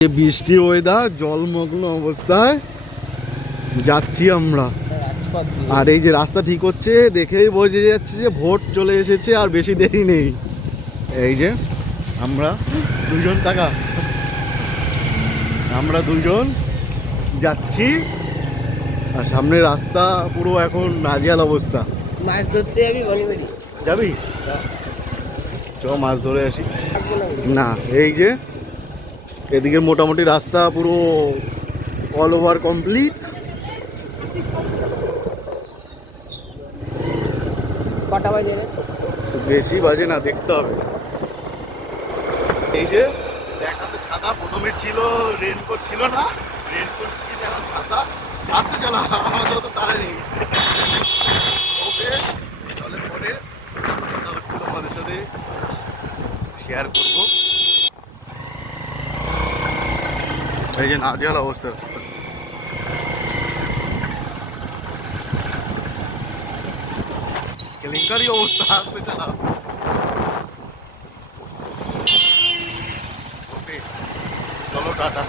বৃষ্টি ওয়েদার, জলমগ্ন অবস্থায় যাচ্ছি আমরা। আর এই যে রাস্তা ঠিক হচ্ছে, দেখেই বোঝা যাচ্ছে যে ভোট চলে এসেছে আর বেশি দেরি নেই। এই যে আমরা দুজন আমরা দুজন যাচ্ছি, আর সামনে রাস্তা পুরো এখন নাজেহাল অবস্থা। মাছ ধরতে যাবি? চ মাছ ধরে আসি। না, এই যে এদিকে মোটামুটি রাস্তা পুরো অল ওভার কমপ্লিট। কটা বাজে? বেশি বাজে না, দেখতে হবে। এই যে দেখাতে ছাতা, প্রথমে ছিল রেনকোট, ছিল না রেনকোট, কিনে এখন ছাতা। আসতে চলা, আমাদের তো তারা নেই। ওকে, জলের পরে আমাদের সাথে শেয়ার করবো। এই যে নাজেহাল অবস্থা রাস্তা। কেলেঙ্কারি অবস্থা, আসতে চালা। ওকে, চলো টাটা।